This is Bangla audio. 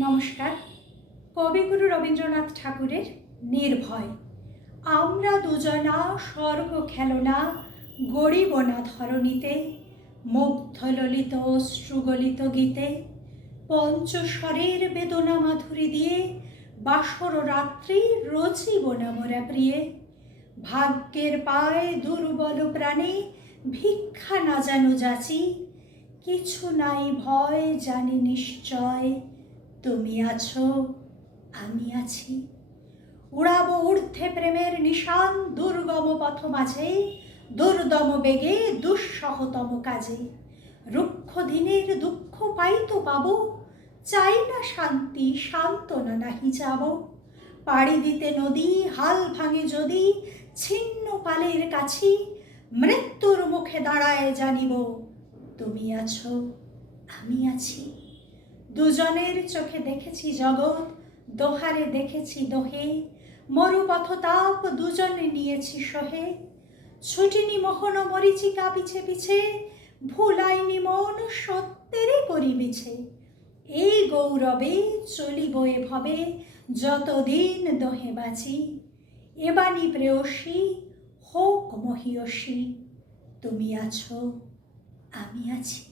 নমস্কার। কবিগুরু রবীন্দ্রনাথ ঠাকুরের নির্ভয়। আমরা দুজনা স্বর্গ খেলনা গড়িব না ধরণীতে, মুগ্ধ ললিত অশ্রুগলিত গীতে, পঞ্চস্বরের বেদনা মাধুরী দিয়ে বাসর রাত্রি রচিব না মোরা প্রিয়ে। ভাগ্যের পায় দুর্বল প্রাণে ভিক্ষা না জানো যাচি, কিছু নাই ভয় জানি নিশ্চয়, তুমি আছো আমি আছি। উড়াবো ঊর্ধ্বে প্রেমের নিশান দুর্গম পথ মাঝে, দুর্দম বেগে দুঃসহতম কাজে। রুক্ষ দিনের দুঃখ পাইতো পাবো, চাই না শান্তি সান্ত্বনা নাহি যাব। পাড়ি দিতে নদী হাল ভাঙে যদি, ছিন্ন পালের কাছি মৃত্যুর মুখে দাঁড়ায় জানিব, তুমি আছো আমি আছি। দুজনের চোখে দেখেছি জগৎ, দোহারে দেখেছি দোহে, মরুপথ তাপ দুজনে নিয়েছি সহে। ছুটিনি মোহন মরিচিকা পিছে পিছে, ভুলাইনি মন সত্যেরই করি মিছে। এই গৌরবে চলিব এভাবে যতদিন দোহে বাঁচি। এবানি প্রেয়সী হোক মহিয়সী, তুমি আছো আমি আছি।